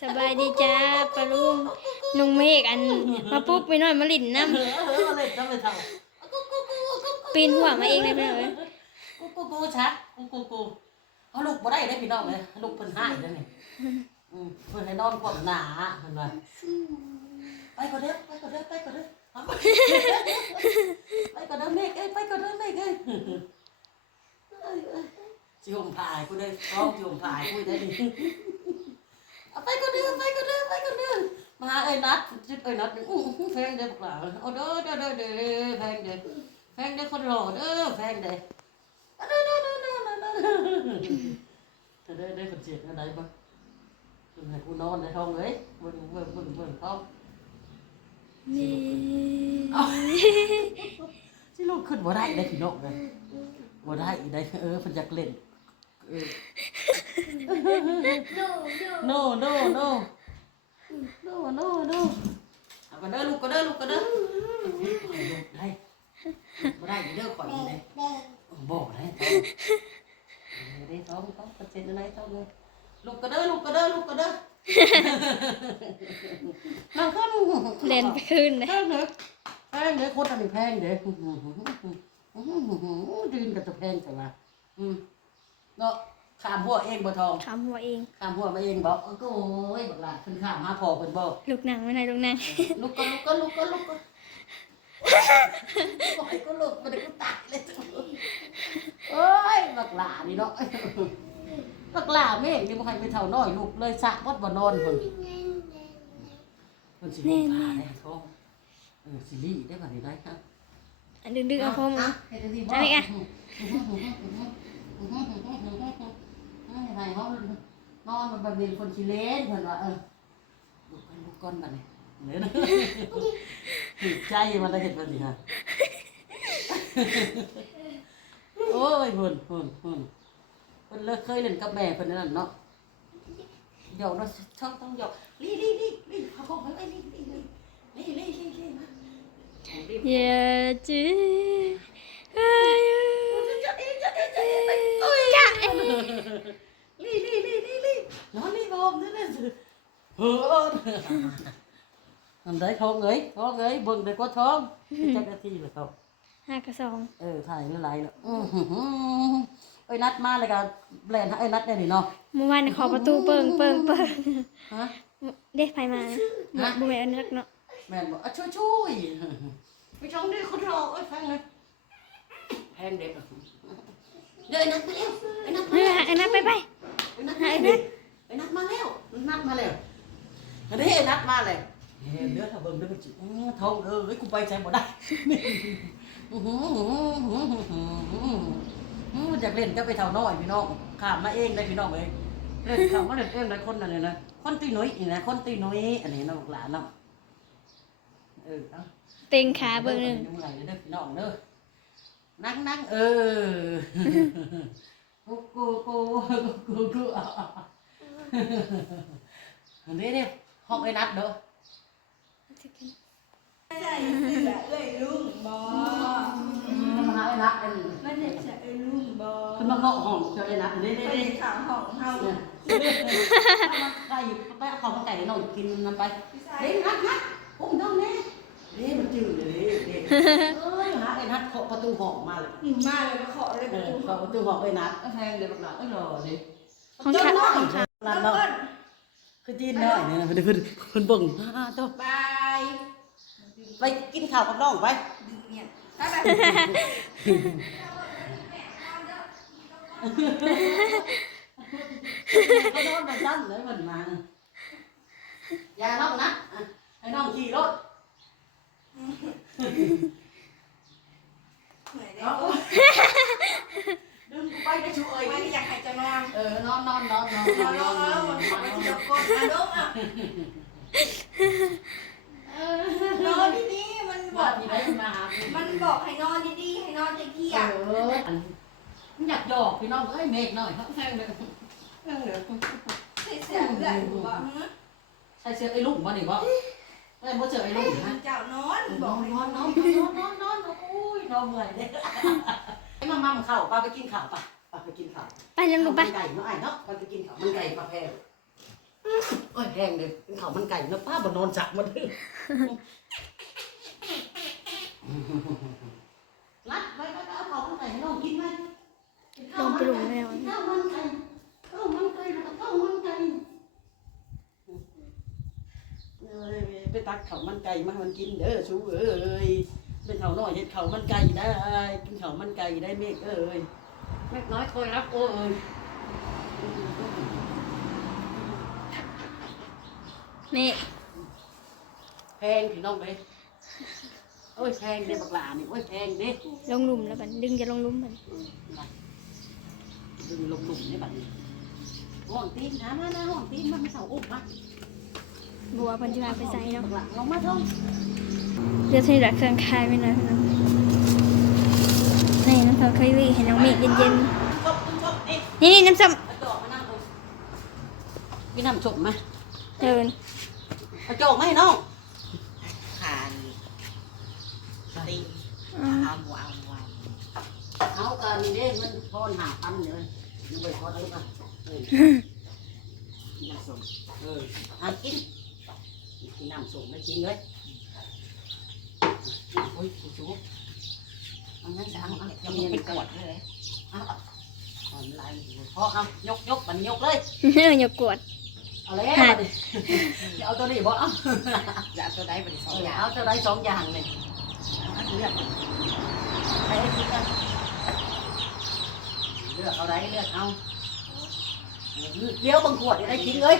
สบายดีจ้าปลาลุงนุ่งเมฆอันมาปุ๊บไปหน่อยมาหลินน้เออเออเลยต้องไปทำปีนหัวมาเองเลยพี่น้องเอ้ยกูกูกูชักกูกูกูเอาลูกบ่ได้ได้พี่น้องเลยลูกเพิ่นหายแล้วนี่อืมเพิ่นให้นอนกดหนาเพิ่นว่าไปก่อนเด้อไปก่อนเด้อไปก่อนเด้อเอาไปไปก่อนเด้อเมฆเอ้ยไปก่อนเด้อเมฆเอ้ยเอ้ยเอ้ยจิ่มผ้าให้กูได้ท้องสิห่มผ้าให้กูได้ดิ เอาไปก่อนเด้อไปก่อนเด้อไปก่อนเด้อมาเอ้ยนัดจิตเอ้ยนัดอู้แพงเด้อพวกเราเอาเด้อเด้อเด้อเด้อแพงเด้อแพงเด้อคนหล่อเด้อแพงเด้อเด้อเด้อเด้อเด้อเด้อเด้อจะได้ได้อคนเจ็บอะไรบ้างคุณให้กูนอนในท้องเลยบิ่งเบิ่งเบิ่งเบิ่งท้องนี่สิลูกขึ้นบ่ได้ได้พี่นกเลยบ่ได้ได้เออเพิ่นอยากเล่น no no no no no no เอาก็เด้อลูกก็เด้อลูกก็เด้อได้บ่ได้เด้อข่อยนี่เลยบ่ได้ท้องได้ท้องท้องเปอร์เซ็นต์อะไรท้องเลยลูกก็เด้อลูกก็เด้อลูกก็เด้อนั่งข้างเล่นไปขึ้นเลยแพงเด้อแพงเด้อคนอันนี้แพงเด้อดินกับตัวแพงแต่ว่าอืม เนาะขามหัวเองบ่ทองขำหัวเองขามหัวมาเองบ่โอ้ยบักหลานขึ้นข้ามหาพ่อเพิ่นบ่ลูกหนังไม่ไหนลูกหนังลุกก็ลุกก็ลุกก็ลุกก็โอ้ยก็ลุกบ่ได้ก็ตายเลยโอ้ยบักหลานี่เนาะบักหลาแม่งนี่บ่ให้ไปเท่าน้อยลูกเลยสะวัดบ่นอนเพิ่นเพิ่นสิมีผ้าได้ท้องเออสิรีได้บ่ได้ได้ครับอันดึงๆเอาพอมาเฮ็ดจังซี่บ่เอาอีกอะ ให้เขานอนมันเป็นคนขี้เลนเพิ่นว่าเออลุกกันลุกก่อนบัดนี้เด้อนะถูกใจมันได้เห็นบันี้ฮะโอ้ยพิ่นพิ่นพิ่นเพิ่นเลิกเคยเล่นกับแม่เพิ่นนั่นเนาะเดี๋ยวเราชอบต้องหยอกลี่ลี่ลี่ลี่เขาบอกไปลี่ลี่ลี่ลี่ลี่ลี่ลี่มาลี่อย่าจื้ บิ่งได้ก็ท้องจักนาทีเลยเขาห้ากระสองเออถ่ายละลายแล้วอื้อหือเอ้ยนัดมาเลยกันแบรนด์เอ้ยนัดได้นี่เนาะเมื่อวานขอประตูเปิงเปิงเปิงฮะ เด็กไฟมานะบุ้มอันนักเนาะแม่นบอกอะช่วยช่วยไปช่องดิคนรอเอ้ยแพงเลยแพงเด็กอะเดี๋ยวไอ้นัดมาแล้วไอ้นัดมาเฮ้ยแล้วอันนั้นไปไปไอ้นัดมาแล้ว ไอ้นัดมาแล้วนัดมาแล้วอันนี้ไอ้นัดมาเลยเฮ้ยเดี๋ยวถ้าเบิ่งเดี๋ยวมันจิอื้อท้องเออเฮ้ยกูไปใช้บ่ได้อื้อหือหือหือหือหือหือหือมันอยากเล่นก็ไปเท่าน้อยพี่น้องข้ามมาเองได้พี่น้องเอ้ยเล่นข้ามมาเล่นเองได้คนนั่นเลยนะคนตีน้อยนี่นะคนตีน้อยอันนี้น้องหลานเนาะเออเอาเต็งขาเบิ่งหนึ่งเมื่อยเด้อพี่น้องเด้อนั่งนั่งเออกูกูกูกูกู อะอันนี้เนี่ยห้องไอ้นัดเด้อใส่เสื้อเอ้ยลุงบอมันมาหาไอ้นัดเอ็นมันเด็กใส่เอ้ยลุงบอขึ้นมาเข้าห้องเจอไอ้นัดนี่ไปนี่นี่ขาวของเฮาเนี่ยไก่อยู่ไปเอาของมาไก่น้องกินมันไปเฮ้ยนัดนัดอุ้มน้องแน่เฮ้ยมันจืดเลยเด็กเอ้ยหาไอ้นัดเคาะประตูห้องมาเลยหิมมาเลยมาขอเลยเอประอตูเคาะประตูห้องไอ้นัดแพงเลยบักหลาไอ้หล่อดิของจ้าฉันน้อยต้ร้า นนเราคือจีนน้อยเนี่ยนะเพิ่นเพิ่นเพิ่นเบิ่งฮ่าเจ้าบายไปกินข้าวกับน้องไปเนี่ยถ้าแบบก็นอนมาสั้นเลยมันมาอย่าน้องนะอะให้น้องขี่รถ เหนื่อยแล้ เอา ว ดึงกูไปได้ช่วยไม่อยากให้จะนอนเออนอนนอนนอนนอนนอนนอนนอนมันขอไปเที่ยวก่อนนะลูกอะนอนดีๆมันบว่าอกที่ไหนมาหามันบอกให้นอนดีๆให้นอนเที่ยงเอออันอยากหยอกพี่น้องเอ้ยเมฆหน่อยเขาแพงเลยแพงเลยใส่เสื้อเอื่อยบอกใส่เสื้อไอ้ลุงมาดิบ่แม่บ่เสื้อไอ้ลุงนะเจ้านอนนบออกนให้นนออนนนอนนอนนอนนอนโอ้ยนอนเมื่อยเด้ไอ้ มามั่มข้าวป้าไปกินข้าวป่ะป้าไปกินข้าวไปยังลูกไปมันไก่เนาะไอ้เนาะป้าไปกินข้าวมันไก่ปลาแพงโอ้ยแพห้งเลยกินข้าวมันไก่เนาะป้าบ่นอนจักมันเด้อรัดไว้ก็เอาข้าวมันไก่ให้น้องกินไหมกินลข้าวงมันไปไก่หลุมแมวข้าวมันไก่ข้าวมันไก่แล้วก็ข้าวมันไก่เอ้ยไปตักข้าวมันไก่มาให้มันกินเด้อชูเอ้ย เป็นข้าวน้อยเฮ็ดข้าวมันไก่ได้กินข้าวมันไก่ได้เมฆเอ้ยเมฆน้อยคอยรักโอ้ยเมฆแพงพี่น้องเลยโอ้ยแพงเด้บักหลานี่โอ้ยแพงเด้ลงหลุมแล้วบัดดึงจะลงหลุมบัดอืมไปดึงลงหลุมนี่บัดนี้ห้องตีนหามาหน้าห้องตีนมันไม่เสาอุ้มมาบัวเพันธิพาไปใส่เนาะบักหลาลงมาเท่า เลือดที่เหลือเครื่องคายไปหน่อยพี่น้องนี่น้ำซอสเคยวีเห็นน้องเมฆเย็นชบชบเอ๊ะๆนี่นี่น้ำส้มกระจอกมานั่งลงพี่น้ำชบไหมเดินกระจอกไหมน้องทานตีอืมเอาวางวางเอากันนี่เด้เงินพอนหาพันเลยยังไม่พอได้ป่ะเออพี่น้ำส่งเอออ่านกินพี่น้ำส่งไม่จริงเลย โอ้ยกูจูเอางั้นจะเอาเอายังเงินไปกกดดเลยเอาออนไลพอเอายกยกมันยกเลยอย่ากวดเอาแล้วดิเอาตัวนี้บ่เอาจะเอาตัวได้บริเอสุทอธิ์ยาเอาตัวใดสองอย่างเลยเอาเลือกไปให้กินกันเลือกเอาไรเลือกเอาเดี๋ยวบางขวดนี่ได้กินเลย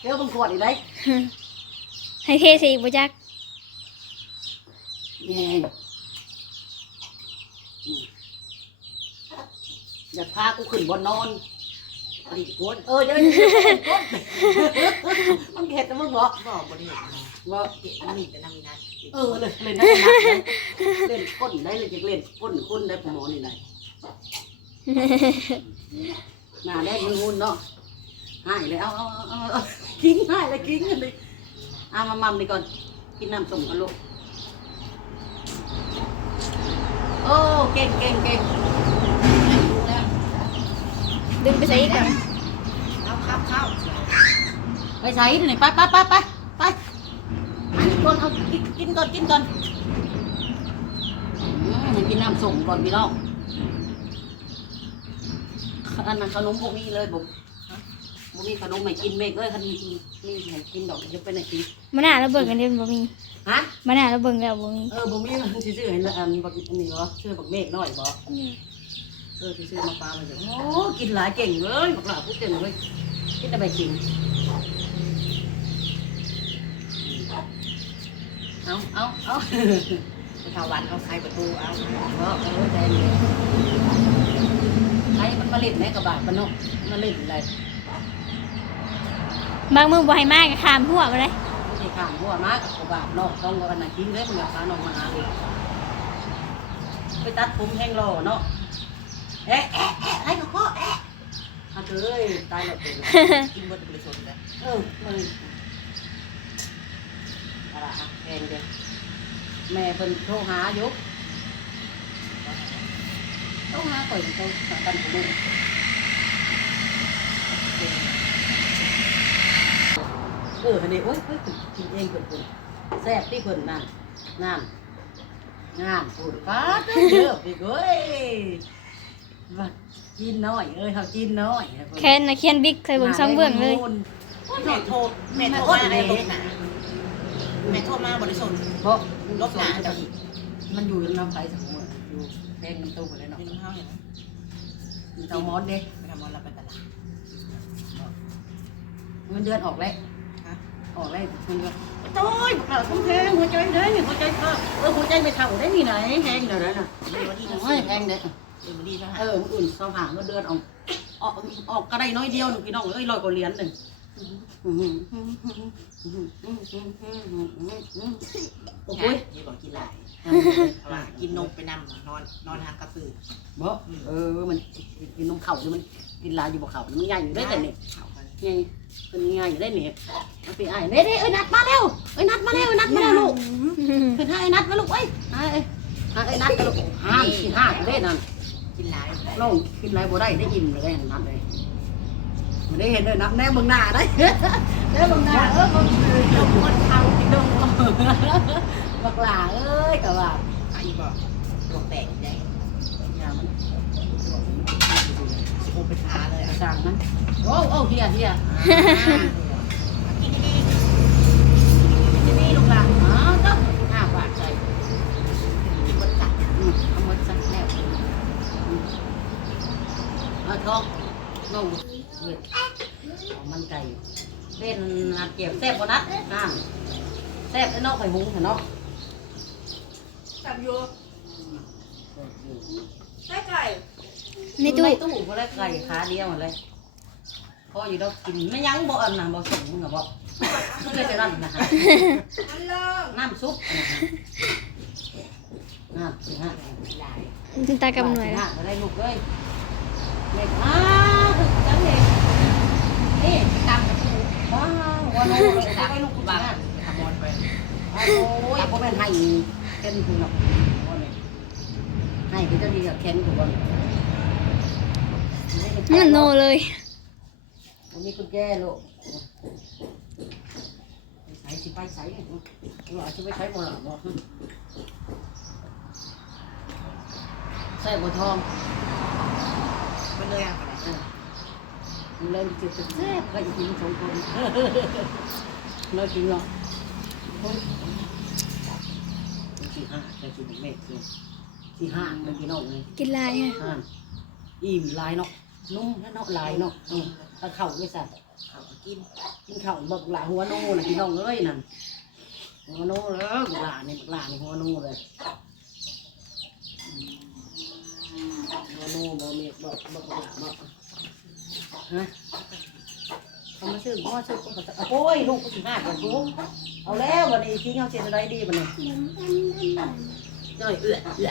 เดี๋ยวบางขวดนี่ได้ให้เทสีบุจัก แง่อย่าพากูขึ้นบนนอนอันนี้กวนเออเดี๋ยวกวนมันเผ็ดนะมึงบอกบอกบริสุทธิ์ว่าเก็บมันมีแต่น้ำนัดเออเลยเล่นได้นะเล่นก้นได้เลยจะเล่นก้นก้นได้ผมหมอนี่ไหนหน้าแรกมันงุนเนาะหายเลยเอาเอาเอาเอาเอากิ้งหายเลยกิ้งกันเลยเอามามัมนี่ก่อนกินน้ำส้มกันลูก โอ้ เก่งเก่งเก่งดึงไปใส่กก่อนข้าวข้าวข้าไปใส่ดิไปไปไปไปไปอันนี้ก่อนเอากินกินก่อนกินก่อนอืมให้กินน้ำส้มก่อนพี่น้องอันนั้นขนมพวกนี้เลยผมพวกนี้ขนมไม่กินเมกเอ้ยขนมกินนี่ให้กินดอกจะเป็นอะไรกินมาหน้าราเบิ่งกันเดี๋ยวบ่มี ฮะ มาหน้าเราเบิ่งแล้วบ่มีเออผมมีมันชื่อๆเห็นแล้วอันบักอันนี้เหรอชื่อบักเมฆน้อยบ่เออชื่อมาปลามันจะโอ้กินหลายเก่งเลยบักหลาพูดเก่งเลยกินแต่ไม่กินเอาเอาเอาไปข้าววันเขาใครประตูเอาเออเออใจเย็นไอ้มันมาเล่นไหนกับบาทมันเนาะมาเล่นอะไรบางมือบ่ให้มากก็ขามหัวมาเลยไม่ใช่ ข้ามหัวมากกับบาทเนาะต้องกับอันนั้นกินเลยมึงอยากพาน้องมาหาเลยไปตัดผมแห้งรอเนาะเอ๊ะเอ๊ะเอ๊ะไอ้ก็ข้อเอ๊ะอาเอ้ยตายแล้วเป็นกินบดบริสุทธิ์เลยเออมันอะไรอะแพงเด้แม่เป็นโทรหายู่โทรหาก่อนโทรกันผมเลย อออันนี้โอ้ยเฮ้ยกินเองเพิ่นเพิ่นแซ่บที่เพิ่นนั่นนั่นงามพูดป้าดเยอะพี่เอ้ยว่ากินน้อยเอ้ยเขากินน้อยแค่นะเขียนบิ๊กใส่เบิ่งสองเบิ่งเลยแม่โทรแม่โทรมาอะไรลบหนาแม่โทรมาบริสุทธิ์เพราะลบหนาเจ้าอีกมันอยู่ในน้ำไผ่สักหัวอยู่แพงน้ำตู้ไปเลยเนาะนี่น้ำข้าวอย่างนั้นมีเตามอสเด้ไปทำวันเราไปตลาดเงินเดือนออกแล้วฮะ ออกแล้วคุณก็โอ้ยข่าต้องแพงหัวใจเด้นี่หัวใจก็เออหัวใจไม่เท่าได้นี่ไหนแพงเดี๋ยวนั้นน่ะเดี๋ยววันที่โอ้ยแพงเด้เดี๋ยววันเออมืออื่นสองหางเงินเดือนออกออกออกก็ได้น้อยเดียวหนึ่งพี่น้องเอ้ยร้อยกว่าเหรียญหนึ่งโอ้โหนี่บอกกินหลายว่ากินนมไปนำนอนนอนทางกระสือบ่เออมันกินนมเข่าอยู่มันกินลายอยู่บ่เข่ามันใหญ่อยู่ได้แต่เนี่ยเขา ไงเป็นง่ายอยู่ได้เนี่เอาไปไอ้เด้เด้เอ้ยนัดมาเร็วเอ้ยนัดมาเร็วนัดมาเร็วลูกคือถ้ห้เอ้นัดมาลูกเอ้ยไอ้ไอ้ไอ้นัดมาลูกห้ามสิห้ามเด้นั่นกินไรายน้องกินไราบ่ได้ได้อิ่มเลยนัดเลยไม่ได้เห็นเลยนัดแน่มึงหน้าได้แน่มึงหน้าเออมึคือลมคนเฮาติดดงบักหล่าเอ้ยต่ว่าไอ้บ่ดวงแตกได้ยามันดวงสิบ่เป็นอาเลยอาจารย์มัน โอ้โอ้เฮียเฮียนี่ลูกหลานอ๋อต้ห้าบาทใจหมดสักอาหมดสักแล้วเอาทองนู่มันไก่เป็นอาเก็บแซ่บกว่นัดน้ำแซ่บไอ้นอกไข่หุงเห็นเนาะแซ่บอยู่ได้ไก่ในตู้ในตู้ก็ได้ไก่ขาเดียวหมดเลย พออยู่ดอกกินไม่ยั้งบ่อันนางบ่สูงมึงอะบ่มันเลยจะนั่นนะคะน้ำซุปน้ำสิฮจินตากำหน่วยนะอะไรลูกเอ้ยเด็กอ้าถึจังเลยนี่ตามกับกูว้าวว่าน้องไปลูกกูบ้างขโมยไปโอ้ยบ่แม่นให้เข็นกูหรอกให้ก็จะดีกับเข้นกูบ่มันโนเลย อันนี้คุณแก่ลูกใส่สิไปใส่หล่อจะไปใส่มดหล่อบ่ใส่มดทองมัเลยอะมันเลยจิตจะแซ่บไปอีกินสองคนน่ากินเนาะสี่ห้าจะกินเม็ดกินสี่ห้ามักินนอกเลยกินลายอะอิ่มลายเนาะ นุ่มแล้วเนาะลายเนาะเออเข่าไม่ใส่เขาก็กินกินเข่าเบิกหลาหัวโน่น่ะพี่น้องเอ้ยนั่นหัวโน่เลยบักหลานี่บักหลานี่หัวโน่เลยหัวโน่บ่เมฆบ่บ่บักหลาบ่ฮะเขามาซื้อพ่อชื่อคนกัาโอ้ยลูกก็สิห้าเดือนลูกเอาแล้ววันนี้ที่เอาเสียอะไรดีบันนี้ น้อยเอื้อเอื้อ